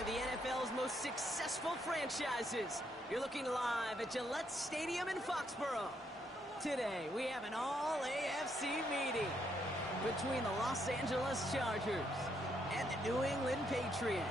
of the NFL's most successful franchises. You're looking live at Gillette Stadium in Foxborough. Today, we have an all-AFC meeting between the Los Angeles Chargers and the New England Patriots.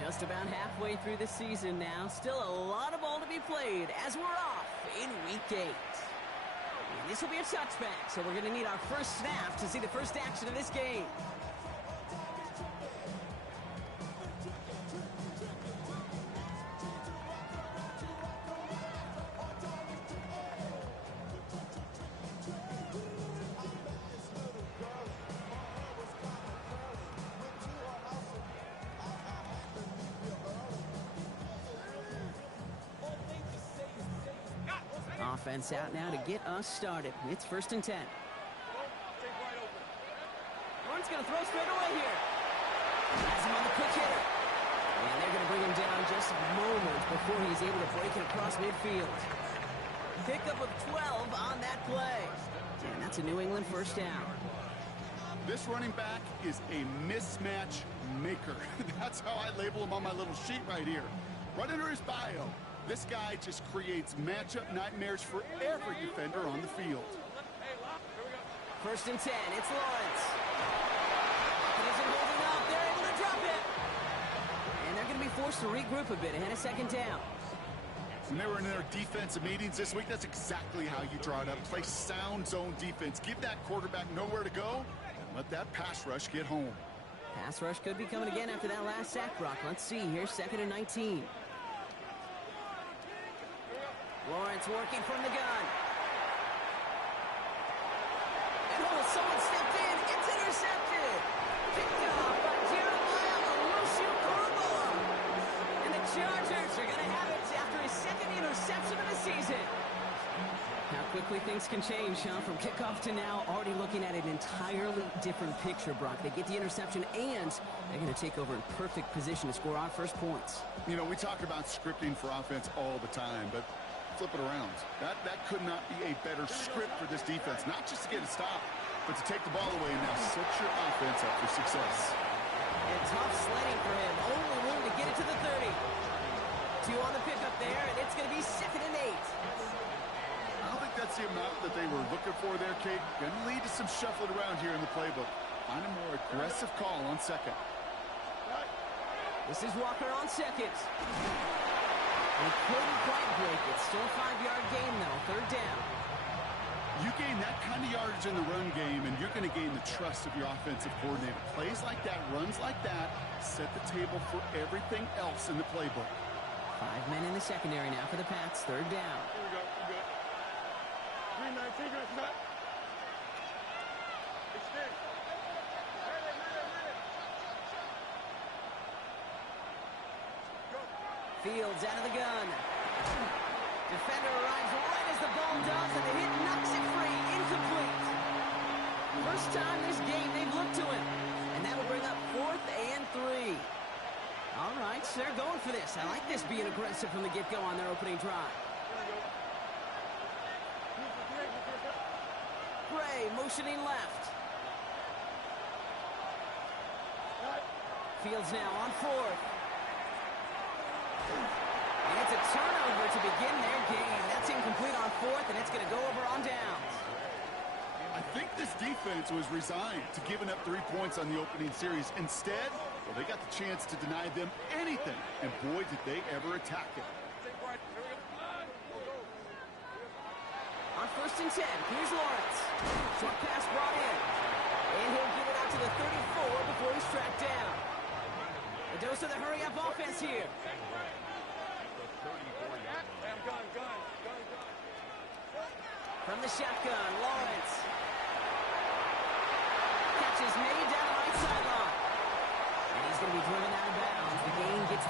Just about halfway through the season now. Still a lot of ball to be played as we're off in Week 8. And this will be a touchback, so we're going to need our first snap to see the first action of this game. Offense out now to get us started. It's 1st and 10. Lawrence going to throw straight away here. Has him on the quick hitter. And they're going to bring him down just moments before he's able to break it across midfield. Pick up of 12 on that play. And that's a New England first down. This running back is a mismatch maker. That's how I label him on my little sheet right here. Right under his bio. This guy just creates matchup nightmares for every defender on the field. 1st and 10, it's Lawrence. He isn't holding up, they're able to drop it. And they're going to be forced to regroup a bit ahead of 2nd down. When they were in their defensive meetings this week, that's exactly how you draw it up. Play sound zone defense. Give that quarterback nowhere to go, and let that pass rush get home. Pass rush could be coming again after that last sack, Brock. Let's see, here's 2nd and 19. Lawrence working from the gun. And someone stepped in. It's intercepted. Picked off by Jeremiah Owusu-Koramoah. And the Chargers are going to have it after his 2nd interception of the season. How quickly things can change, huh? From kickoff to now, already looking at an entirely different picture, Brock. They get the interception, and they're going to take over in perfect position to score our first points. You know, we talk about scripting for offense all the time, but flip it around. That could not be a better script for this defense. Not just to get a stop, but to take the ball away and now set your offense up for success. And tough sledding for him. Only room to get it to the 30. 2 on the pickup there, and it's going to be 2nd and 8. I don't think that's the amount that they were looking for there, Kate. Going to lead to some shuffling around here in the playbook. Find a more aggressive call on 2nd. This is Walker on 2nd. He couldn't quite break it. Still a 5-yard gain, though. 3rd down. You gain that kind of yardage in the run game, and you're going to gain the trust of your offensive coordinator. Plays like that, runs like that, set the table for everything else in the playbook. 5 men in the secondary now for the Pats. 3rd down. Here we go. We're good. 3-9, figure it's not. Extend. Fields out of the gun. Defender arrives right as the ball does, and the hit knocks it free. Incomplete. First time this game they've looked to him. And that'll bring up 4th and 3. All right, so they're going for this. I like this being aggressive from the get-go on their opening drive. Gray motioning left. Fields now on 4th. And it's a turnover to begin their game. That's incomplete on 4th, and it's going to go over on downs. I think this defense was resigned to giving up 3 points on the opening series. Instead, well, they got the chance to deny them anything, and boy, did they ever attack it. On 1st and 10, here's Lawrence. Short pass brought in. And he'll give it out to the 34 before he's tracked down. A dose of the hurry-up offense here. From the shotgun, Lawrence. Catch is made down the right sideline.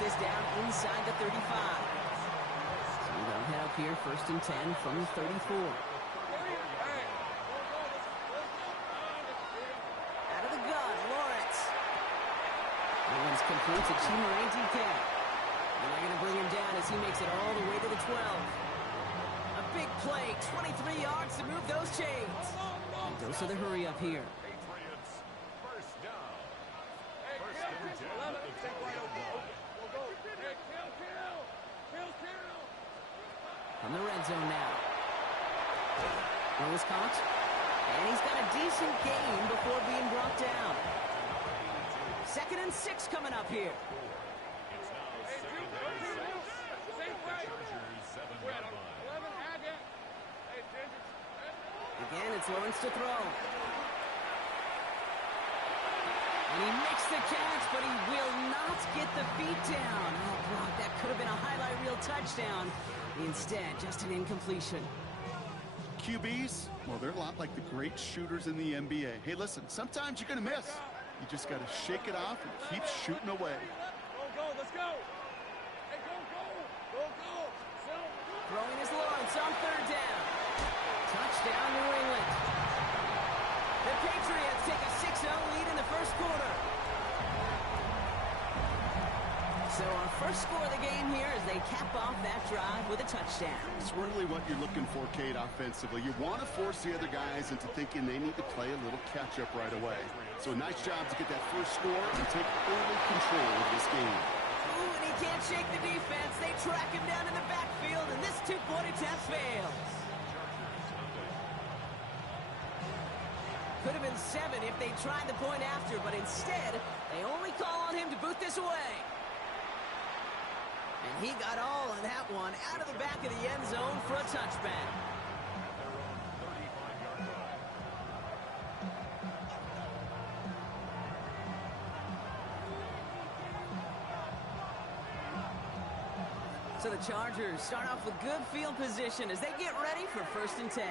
this down inside the 35. So they'll head up here, 1st and 10 from the 34. Out of the gun, Lawrence. That one's complete to Chimere DK. And they're going to bring him down as he makes it all the way to the 12. A big play, 23 yards to move those chains. And those are the hurry up here. From the red zone now. Throw is caught. And he's got a decent gain before being brought down. 2nd and 6 coming up here. Again, it's Lawrence to throw. And he makes the catch, but he will not get the feet down. Oh, Brock, that could have been a highlight reel touchdown. Instead, just an incompletion. QBs, well, they're a lot like the great shooters in the NBA. Hey, listen, sometimes you're going to miss. You just got to shake it off and keep shooting away. Go, let's go. Hey, go. Throwing is Lawrence on 3rd down. Touchdown, New England. The Patriots take a 6-0 lead in the 1st quarter. So our first score of the game here as they cap off that drive with a touchdown. It's really what you're looking for, Kate, offensively. You want to force the other guys into thinking they need to play a little catch-up right away. So a nice job to get that first score and take early control of this game. Ooh, and he can't shake the defense. They track him down in the backfield, and this two-point attempt fails. Could have been 7 if they tried the point after, but instead, they only call on him to boot this away. And he got all of that one out of the back of the end zone for a touchback. So the Chargers start off with good field position as they get ready for 1st and 10.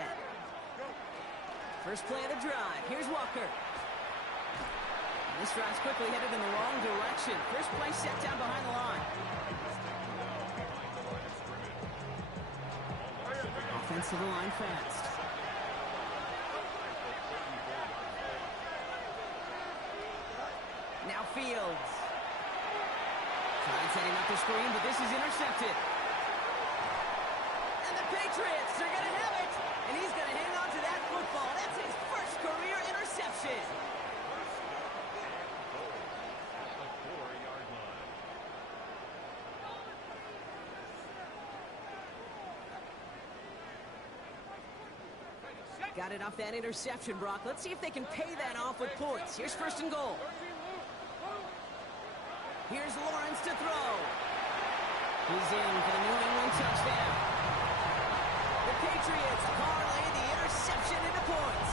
First play of the drive. Here's Walker. This drive's quickly headed in the wrong direction. First play set down behind the line. Offense to the line fast. Now Fields. Trying setting up the screen, but this is intercepted. And the Patriots are going to have it. And he's going to hang on to that football. That's his first career interception. Got it off that interception, Brock. Let's see if they can pay that off with points. Here's 1st and goal. Here's Lawrence to throw. He's in for the New England touchdown. The Patriots parlay the interception into points.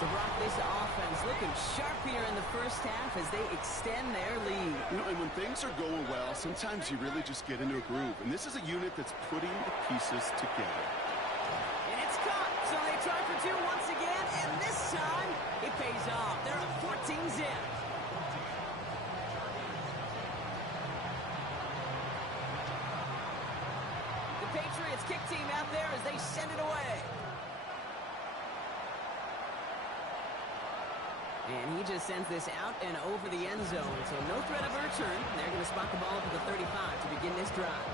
So, Brock, this offense looking sharp here in the 1st half as they extend their lead. You know, and when things are going well, sometimes you really just get into a groove. And this is a unit that's putting the pieces together. And it's caught. So they try for 2 once again, and this time it pays off. They're up 14-zip. Patriots kick team out there as they send it away. And he just sends this out and over the end zone. So no threat of a return. They're going to spot the ball to the 35 to begin this drive.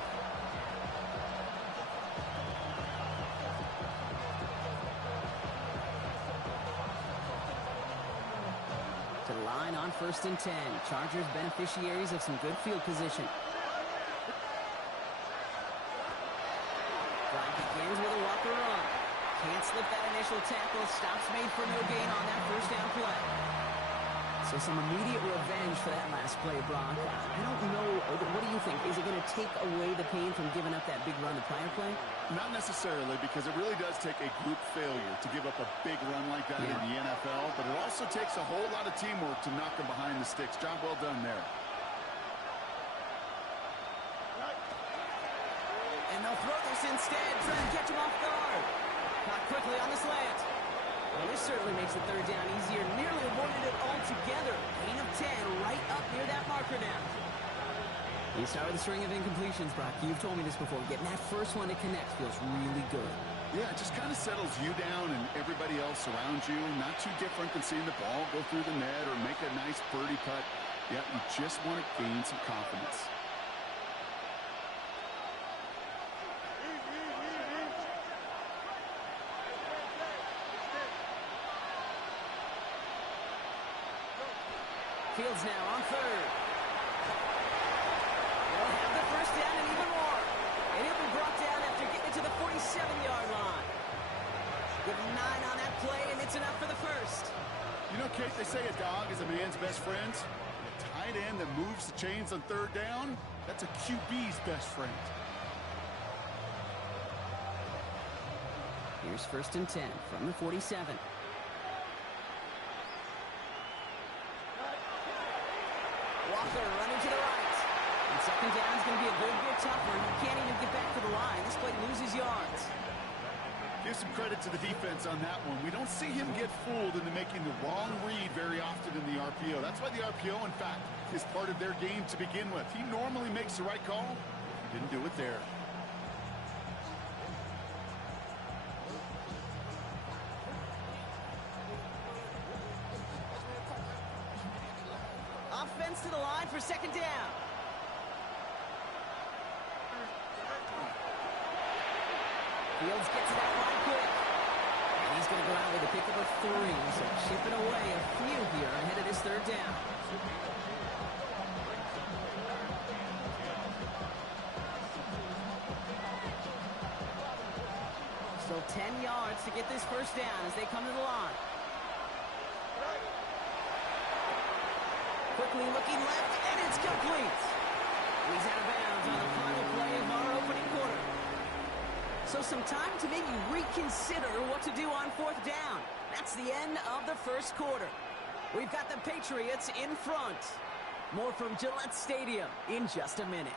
To the line on 1st and 10. Chargers beneficiaries of some good field position. Begins with a Walker run. Can't slip that initial tackle. Stops made for no gain on that 1st down play. So some immediate revenge for that last play, Brock. I don't know. What do you think? Is it going to take away the pain from giving up that big run the prior play? Not necessarily, because it really does take a group failure to give up a big run like that in the NFL, but it also takes a whole lot of teamwork to knock them behind the sticks. Job well done there. And they'll throw this instead, trying to catch him off guard. Caught quickly on the slant. Well, this certainly makes the 3rd down easier. Nearly avoided it altogether. Gain of 10 right up near that marker You start with a string of incompletions, Brock. You've told me this before. Getting that first one to connect feels really good. Yeah, it just kind of settles you down and everybody else around you. Not too different than seeing the ball go through the net or make a nice birdie putt. Yeah, you just want to gain some confidence. Fields now on third. They'll have the first down and even more. And he'll be brought down after getting to the 47-yard line. Give him 9 on that play, and it's enough for the first. You know, Kate, they say a dog is a man's best friend. A tight end that moves the chains on third down, that's a QB's best friend. Here's 1st and 10 from the 47. Walker running to the right. And second down is going to be a good bit tougher. He can't even get back to the line. This play loses yards. Give some credit to the defense on that one. We don't see him get fooled into making the wrong read very often in the RPO. That's why the RPO, in fact, is part of their game to begin with. He normally makes the right call. Didn't do it there. Offense to the line for second down. Fields gets to that line quick. And he's going to go out with a pick of a 3. So chipping away a few here ahead of this third down. Still 10 yards to get this first down as they come to the line. Quickly looking left, and it's complete. He's out of bounds on the final play of our opening quarter. So some time to maybe reconsider what to do on 4th down. That's the end of the first quarter. We've got the Patriots in front. More from Gillette Stadium in just a minute.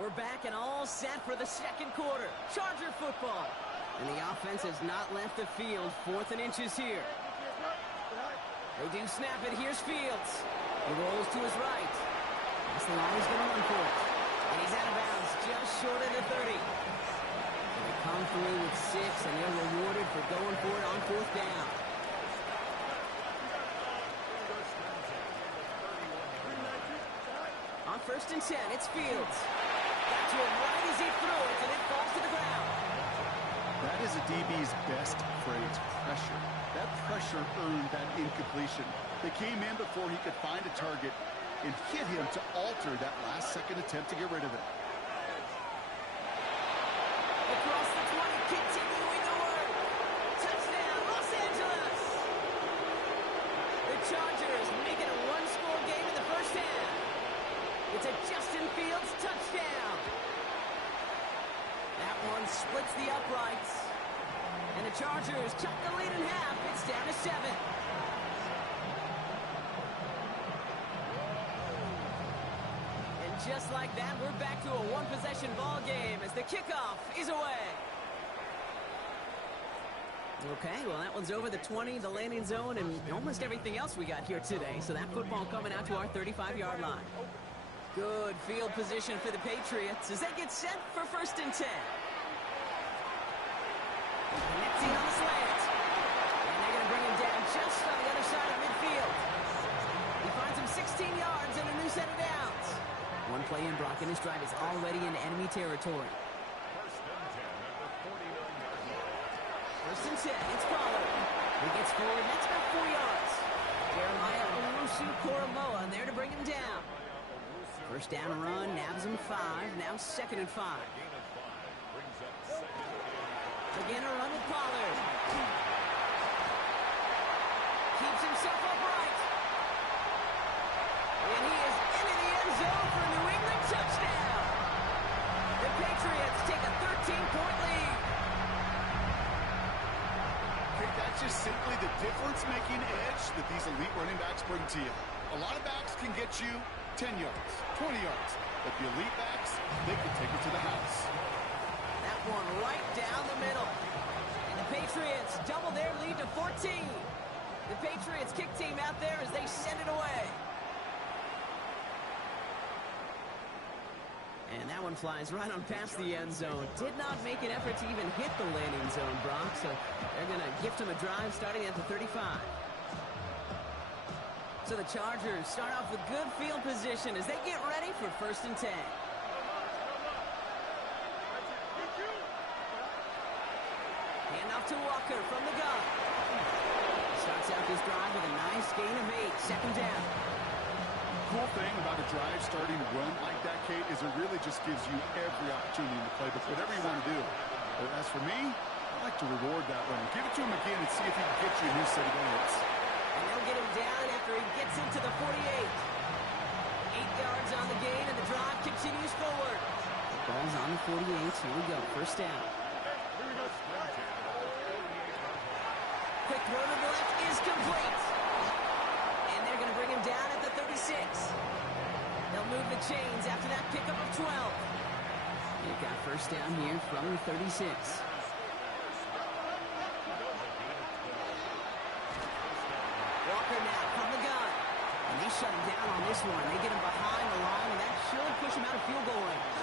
We're back and all set for the second quarter. Charger football. And the offense has not left the field. 4th and inches here. They do snap it. Here's Fields. He rolls to his right. That's the line he's going to run for it. And he's out of bounds just short of the 30. So they come through with 6, and they're rewarded for going for it on 4th down. On 1st and 10, it's Fields. Got to him right as he threw it, and it falls to the ground. That is a DB's best phrase, pressure. That pressure earned that incompletion. They came in before he could find a target and hit him to alter that last-second attempt to get rid of it. Across the 20, continuing the work. Touchdown, Los Angeles! The Chargers make it a one-score game in the first half. It's a Justin Fields touchdown. That one splits the uprights. And the Chargers cut the lead in half. It's down to 7. And just like that, we're back to a one-possession ball game as the kickoff is away. Okay, well, that one's over the 20, the landing zone, and almost everything else we got here today. So that football coming out to our 35-yard line. Good field position for the Patriots as they get set for 1st and 10. Nipsey on the slant. And they're going to bring him down just on the other side of midfield. He finds him 16 yards and a new set of downs. One play in, Brock, and his drive is already in enemy territory. 1st and 10, it's Pollard. He gets forward, that's about 4 yards. Jeremiah Owusu-Koramoah there to bring him down. First down run, nabs him 5, now 2nd and 5. Again, a run with Pollard. Keeps himself upright. And he is into the end zone for a New England touchdown. The Patriots take a 13-point lead. just simply the difference-making edge that these elite running backs bring to you. A lot of backs can get you 10 yards, 20 yards, but the elite backs, they can take it to the house. That one right down the middle. And the Patriots double their lead to 14. The Patriots kick team out there as they send it away. And that one flies right on past the end zone. Did not make an effort to even hit the landing zone, Brock. So they're going to gift him a drive starting at the 35. So the Chargers start off with good field position as they get ready for 1st and 10. Handoff to Walker from the gun. Starts out this drive with a nice gain of 8. 2nd down. Cool thing about a drive starting to run like that, Kate, is it really just gives you every opportunity in the playbook, whatever you want to do. But as for me, I like to reward that run. Give it to him again and see if he can get you a new set of goals. And they'll get him down after he gets into the 48. 8 yards on the gain, and the drive continues forward. The ball's on the 48. Here we go. 1st down. Quick throw to the left is complete. And they're going to bring him down at the 36. They'll move the chains after that pickup of 12. They've got 1st down here from the 36. Walker now from the gun. And they shut him down on this one. They get him behind the line, and that should push him out of field goal range.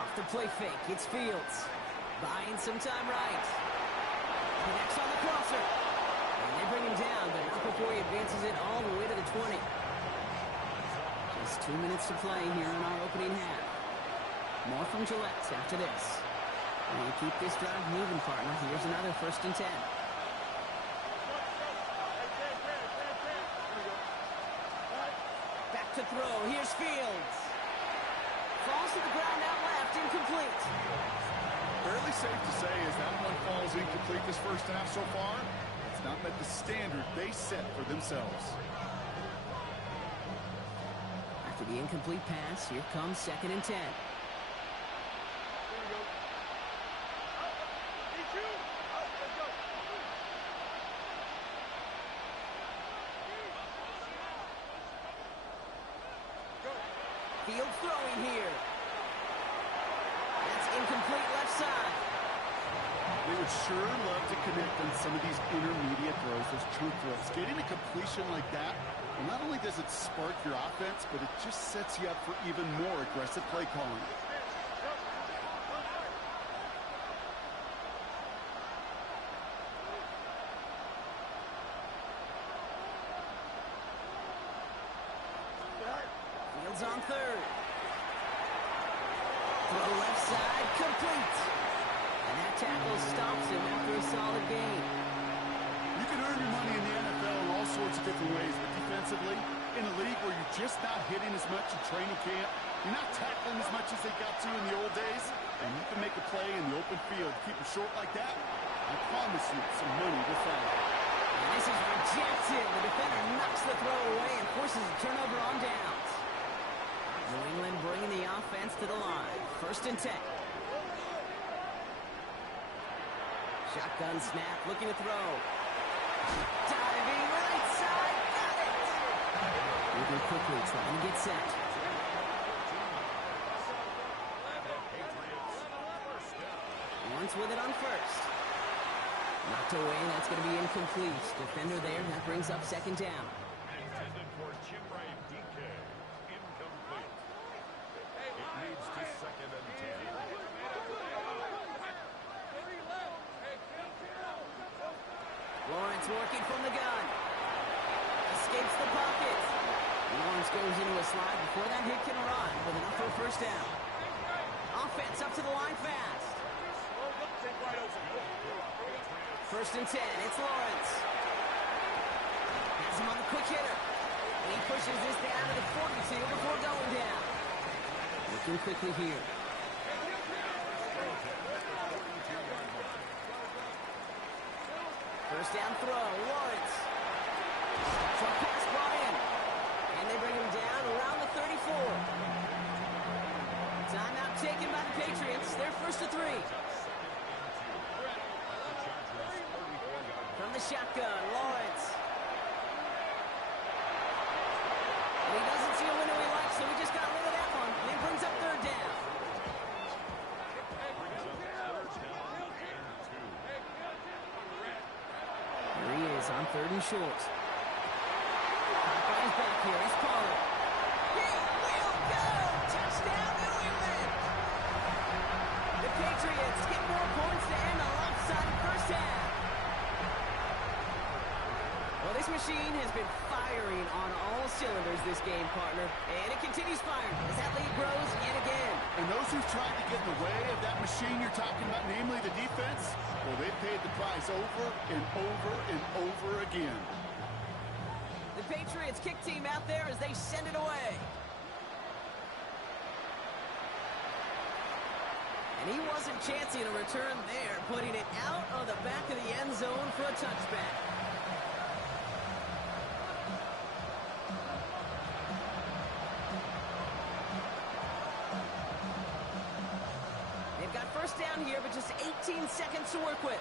Off the play fake, it's Fields. Buying some time right. Connects on the crosser. And they bring him down, but not before he advances it all the way to the 20. Just 2 minutes to play here in our opening half. More from Gillette after this. And you keep this drive moving, partner. Here's another 1st and 10. Back to throw. Here's Fields. Falls to the ground out left, incomplete. Fairly safe to say as that one falls incomplete this 1st half so far, it's not met the standard they set for themselves. After the incomplete pass, here comes 2nd and 10. Field throwing here. That's incomplete left side. They would sure love to connect on some of these intermediate throws, those true throws. Getting a completion like that, well, not only does it spark your offense, but it just sets you up for even more aggressive play calling. Fields on 3rd. Throw left side, complete. And that tackle stops him after a solid gain. You can earn your money in the NFL in all sorts of different ways, but defensively, in a league where you're just not hitting as much in training camp, you're not tackling as much as they got to in the old days, and you can make a play in the open field. Keep it short like that, I promise you some money will follow. And this is rejected. The defender knocks the throw away and forces a turnover on downs. New England bringing the offense to the line. 1st and 10. Shotgun snap, looking to throw. Diving right side, got it! Moving quickly, trying to get set. Lawrence with it on 1st. Knocked away, that's going to be incomplete. Defender there, that brings up 2nd down. Intended for Chimray DK. Incomplete. It leads to 2nd and 10. Lawrence working from the gun. Escapes the pocket. Lawrence goes into a slide before that hit can arrive with enough for a 1st down. Offense up to the line fast. 1st and 10, it's Lawrence. Has him on the quick hitter. And he pushes this down to the 42 before going down. Looking quickly here. First down throw, Lawrence. Short pass brought in. And they bring him down around the 34. Timeout taken by the Patriots. They're 1st to 3. the shotgun. Lawrence. And he doesn't see a window he likes, so he just got rid of that one. And he brings up third down. Here he is on third and short. Popeye's back here. He's Pollard. He will go! Touchdown, New England! The Patriots get more points to end the lopsided first half. Well, this machine has been firing on all cylinders this game, partner. And it continues firing as that lead grows yet again. And those who've tried to get in the way of that machine you're talking about, namely the defense, well, they've paid the price over and over and over again. The Patriots kick team out there as they send it away. And he wasn't chancing a return there, putting it out of the back of the end zone for a touchback. They've got first down here, but just 18 seconds to work with.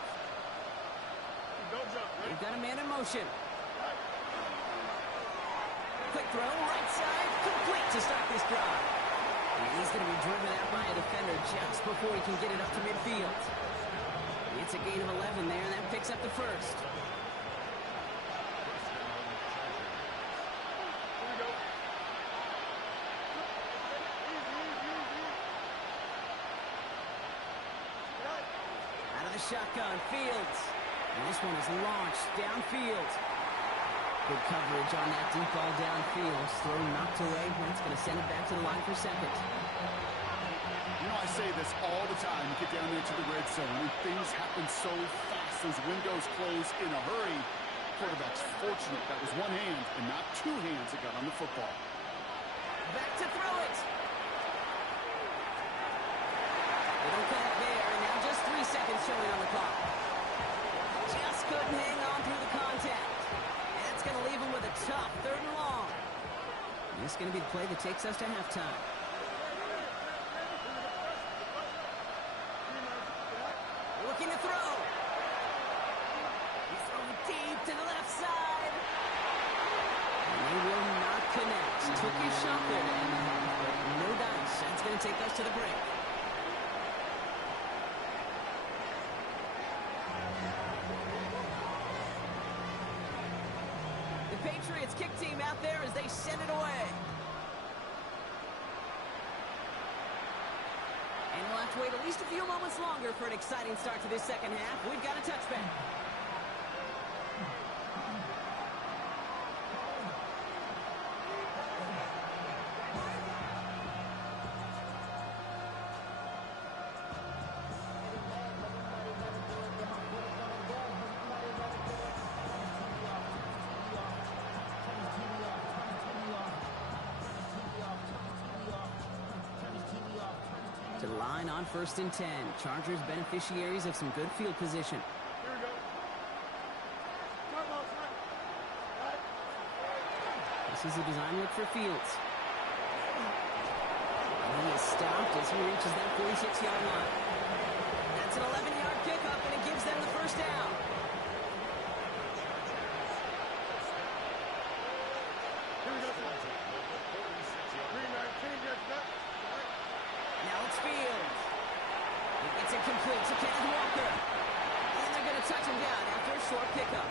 Don't jump, right? They've got a man in motion. Quick throw, right side, complete to start this drive. And he's going to be driven out by a defender just before he can get it up to midfield. It's a gain of 11 there, and that picks up the first. Here we go. Out of the shotgun, Fields. And this one is launched downfield. Good coverage on that deep ball downfield. Throw knocked away. That's going to send it back to the line for second. You know, I say this all the time. You get down there to the red zone, and things happen so fast. Those windows close in a hurry. Quarterback's fortunate that was one hand and not two hands that got on the football. Back to throw it. They don't cut it there, and now just 3 seconds showing on the clock. Just couldn't hang on through the contact. And that's going to leave him with a tough third and long. And this is going to be the play that takes us to halftime. Looking to throw. He's throwing deep to the left side. And they will not connect. Took his shot there to end the half, but no dice. That's going to take us to the break. The Patriots kick team out there as they send it away. And we'll have to wait at least a few moments longer for an exciting start to this second half. We've got a touchback. To the line on 1st and 10. Chargers beneficiaries of some good field position. Here we go. Come on, son. Right. This is a design look for Fields. And he is stopped as he reaches that 46-yard line. That's an 11-yard pickup, and it gives them the first down. Here we go, son. 319 gets that. Now it's Fields. He gets it complete to Kenneth Walker. And they're going to touch him down after a short pickup.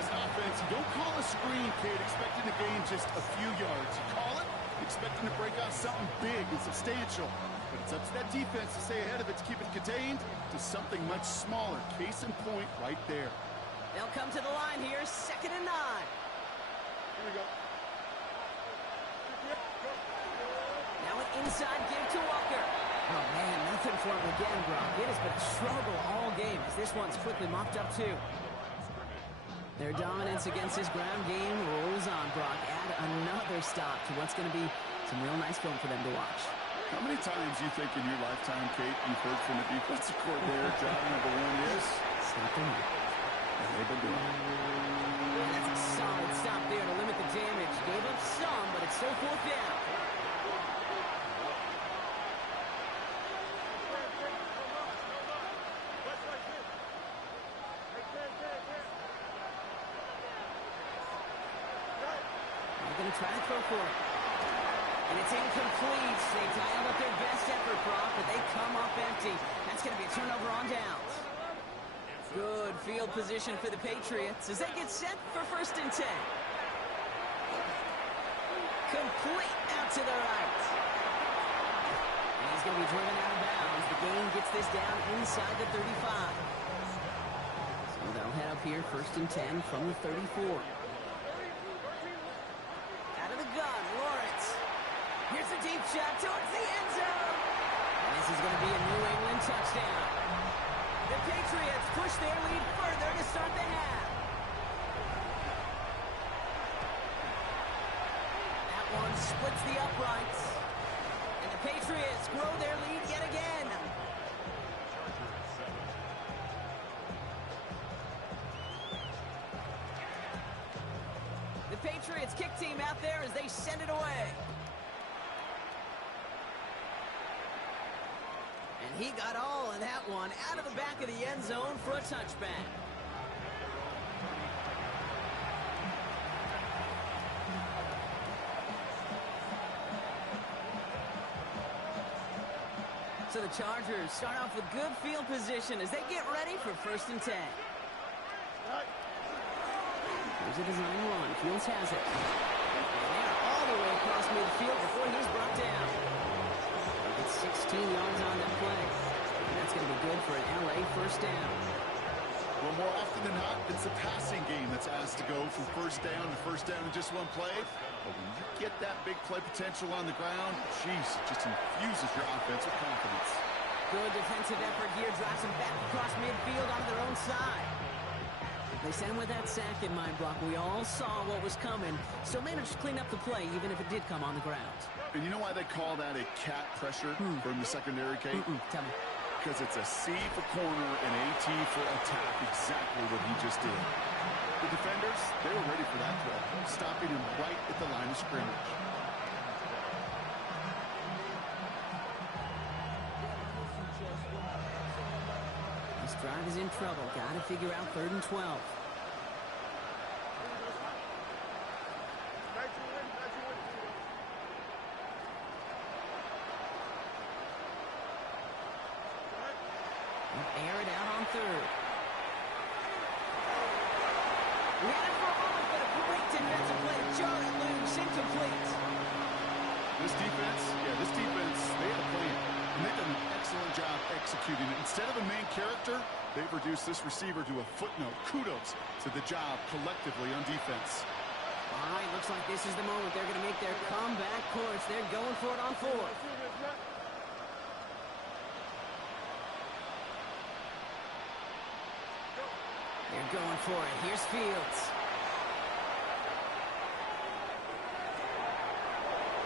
As an offense, you don't call a screen, kid, expecting to gain just a few yards. You call it expecting to break out something big and substantial. But it's up to that defense to stay ahead of it, to keep it contained to something much smaller. Case in point right there. They'll come to the line here, 2nd and 9. Here we go. Now an inside give to Walker. Oh, man, nothing for him again, Brock. It has been a struggle all game as this one's quickly mopped up, too. Their dominance against this ground game rolls on, Brock. Add another stop to what's going to be some real nice film for them to watch. How many times you think in your lifetime, Kate, you've heard from the defensive coordinator, job number one is? Stop them. And they've been doing it. And that's a solid stop there to limit the damage. Gave up some, but it's still 4th down. try to throw for it. And it's incomplete. They dialed up their best effort, Brock, but they come up empty. That's going to be a turnover on downs. Good field position for the Patriots as they get set for 1st and 10. Complete out to the right. And he's going to be driven out of bounds. The game gets this down inside the 35. So they'll head up here 1st and 10 from the 34. Out of the gun, Lawrence. Here's a deep shot towards the end zone. And this is going to be a New England touchdown. The Patriots push their lead further to start the half. That one splits the uprights. And the Patriots grow their lead yet again. The Patriots kick team out there as they send it away. And he got all of that one out of the back of the end zone for a touchback. So the Chargers start off with good field position as they get ready for 1st and 10. Here's a design run. Fields has it. And they're all the way across midfield before he's brought down. He gets 16 yards on that play. And that's going to be good for an LA 1st down. Well, more often than not, it's the passing game that's asked to go from 1st down to 1st down in just one play. But when you get that big play potential on the ground, geez, it just infuses your offense with confidence. Good defensive effort here. Drives them back across midfield on their own side. They sent him with that sack in mind, Brock. We all saw what was coming. Still managed to clean up the play, even if it did come on the ground. And you know why they call that a cat pressure from the secondary, Kate? Tell me. Because it's a C for corner and AT for attack, exactly what he just did. The defenders, they were ready for that throw, stopping him right at the line of scrimmage. This drive is in trouble. Got to figure out 3rd and 12. Air it out on 3rd. We had it for a moment, but a great defensive play. Jarrett loose, incomplete. This defense, they had a plan. And they've done an excellent job executing it. Instead of a main character, they've reduced this receiver to a footnote. Kudos to the job collectively on defense. All right, looks like this is the moment. They're going to make their comeback push. They're going for it on 4th. They're going for it. Here's Fields.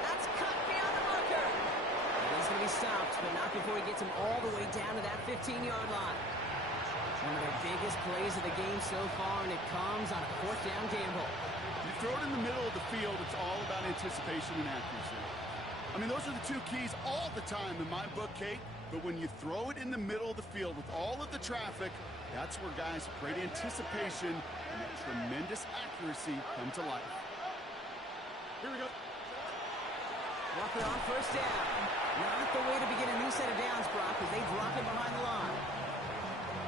That's cut beyond the marker. And he's going to be stopped, but not before he gets him all the way down to that 15-yard line. One of their biggest plays of the game so far, and it comes on a 4th down gamble. You throw it in the middle of the field, it's all about anticipation and accuracy. I mean, those are the two keys all the time in my book, Kate. But when you throw it in the middle of the field with all of the traffic, that's where guys with great anticipation and that tremendous accuracy come to life. Here we go. Walker on 1st down. Not the way to begin a new set of downs, Brock, as they drop him behind the line.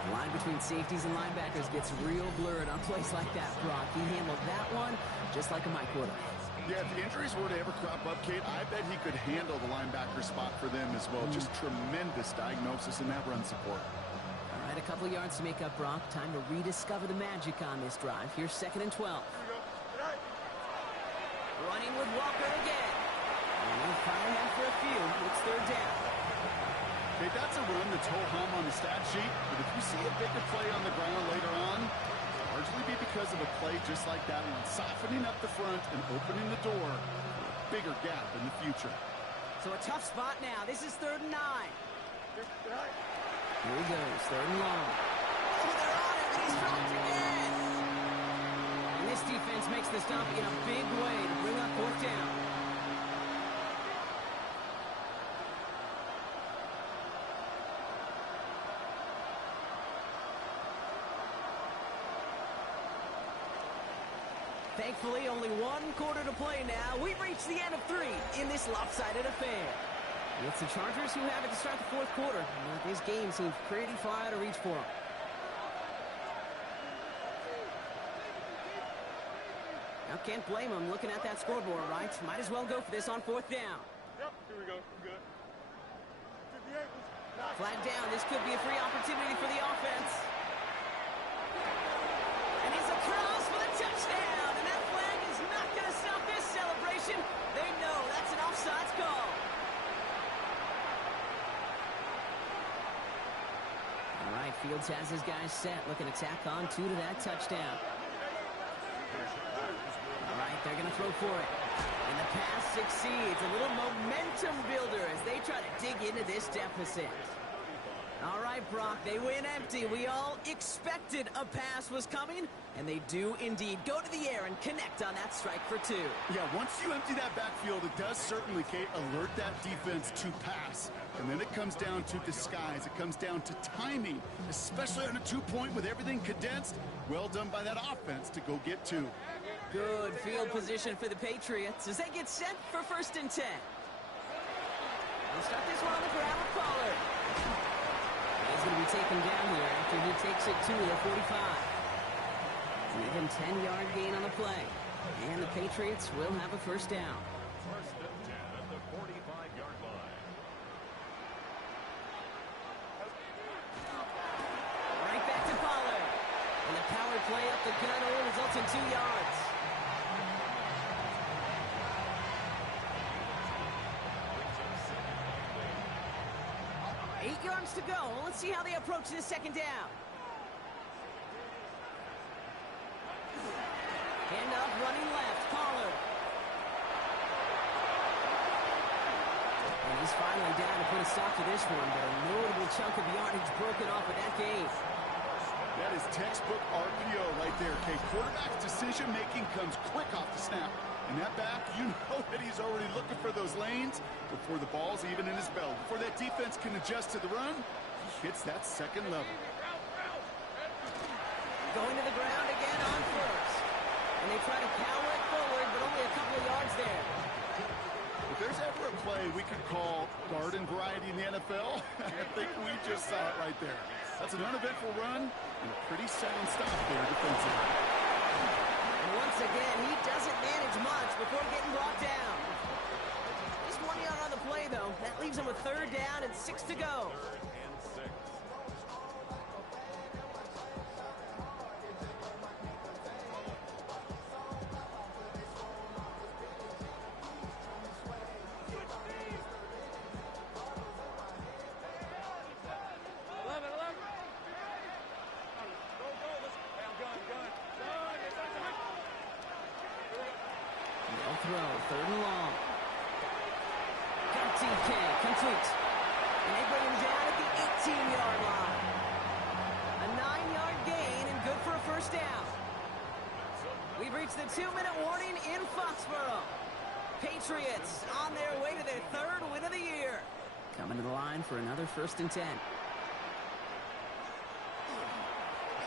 The line between safeties and linebackers gets real blurred on plays like that, Brock. He handled that one just like a Mike would have. Yeah, if the injuries were to ever crop up, Kate, I bet he could handle the linebacker spot for them as well. Just tremendous diagnosis in that run support. All right, a couple of yards to make up, Brock. Time to rediscover the magic on this drive. Here's 2nd and 12. Running with Walker again. And we'll fire him for a few. It's 3rd down. Okay, that's a run that's ho-hum on the stat sheet, but if you see a bigger play on the ground later on, it'll largely be because of a play just like that one, softening up the front and opening the door for a bigger gap in the future. So a tough spot now. This is 3rd and 9. Here he goes, 3rd and long. Oh, they're on it, and he's dropped again. And this defense makes the stop in a big way to bring up 4th down. Thankfully, only one quarter to play now. We've reached the end of 3 in this lopsided affair. It's the Chargers who have it to start the 4th quarter. This game seems pretty far out of reach for them. Now, can't blame them looking at that scoreboard, right? Might as well go for this on 4th down. Yep, here we go. We're good. 58. Flag down. This could be a free opportunity for the offense. And he's across for the touchdown. And that flag is not going to stop this celebration. They know that's an offsides call. All right, Fields has his guys set. Looking to tack on 2 to that touchdown. All right, they're going to throw for it. And the pass succeeds. A little momentum builder as they try to dig into this deficit. All right, Brock, they win empty. We all expected a pass was coming, and they do indeed go to the air and connect on that strike for 2. Yeah, once you empty that backfield, it does certainly, Kate, alert that defense to pass. And then it comes down to disguise. It comes down to timing, especially on a 2-point with everything condensed. Well done by that offense to go get 2. Good field position for the Patriots as they get set for 1st and 10. They'll start this one on the ground with Pollard. He's going to be taken down here after he takes it to the 45. Even 10-yard gain on the play. And the Patriots will have a 1st down. 1st and 10 at the 45-yard line. Right back to Pollard. And the power play up the gut only results in 2 yards. 8 yards to go. Let's see how they approach this 2nd down. Hand up, running left, Pollard. And he's finally down to put a stop to this one, but a notable chunk of yardage broken off with that game. That is textbook RPO right there, Kate. Quarterback's decision-making comes quick off the snap. And that back, you know that he's already looking for those lanes before the ball's even in his belt. Before that defense can adjust to the run, he hits that 2nd level. Going to the ground again on 1st. And they try to power it forward, but only a couple of yards there. If there's ever a play we could call garden variety in the NFL, I think we just saw it right there. That's an uneventful run and a pretty sound stop there defensively. And once again, he doesn't manage much before getting brought down. Just 1 yard on the play, though. That leaves him with 3rd down and 6 to go. 3rd and 6. Throw, 3rd and long. Got TK, complete. And they bring him down at the 18-yard line. A 9-yard gain and good for a 1st down. We've reached the 2-minute warning in Foxborough. Patriots on their way to their 3rd win of the year. Coming to the line for another 1st and 10.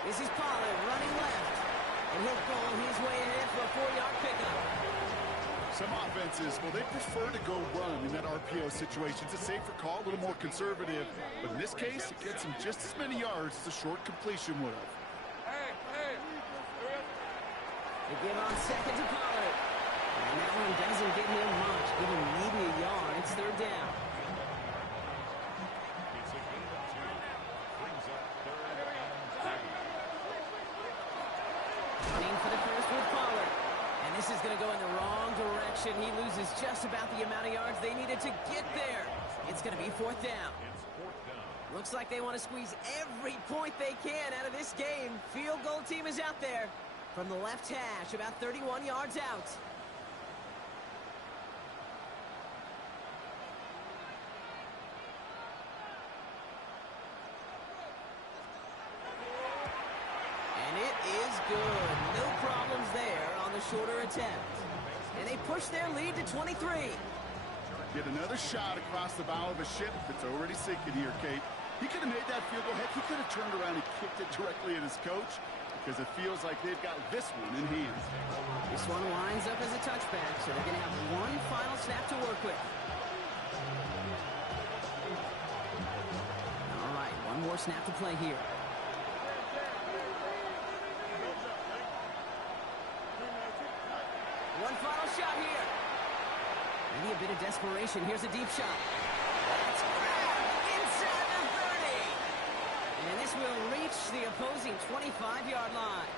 This is Pollard running left. And he'll pull his way ahead for a 4-yard pickup. Some offenses, well, they prefer to go run in that RPO situation. It's a safer call, a little more conservative. But in this case, it gets him just as many yards as a short completion would have. They give on 2nd to Pollard. And that one doesn't give him much. Give him maybe a yard. It's 3rd down. It's a gain of 2. Brings up 3rd and 3. Running for the 1st with Pollard. And this is going to go in the wrong direction. He loses just about the amount of yards they needed to get there. It's going to be 4th down. It's 4th down. Looks like they want to squeeze every point they can out of this game. Field goal team is out there from the left hash, about 31 yards out. And it is good. No problems there on the shorter attempt. And they push their lead to 23. Get another shot across the bow of a ship that's already sinking here, Kate. He could have made that field goal. Heck, he could have turned around and kicked it directly at his coach. because it feels like they've got this one in hand. This one lines up as a touchback, so they're going to have one final snap to work with. All right, one more snap to play here. One final shot here. Maybe a bit of desperation. Here's a deep shot. That's grabbed inside the 30. And this will reach the opposing 25-yard line.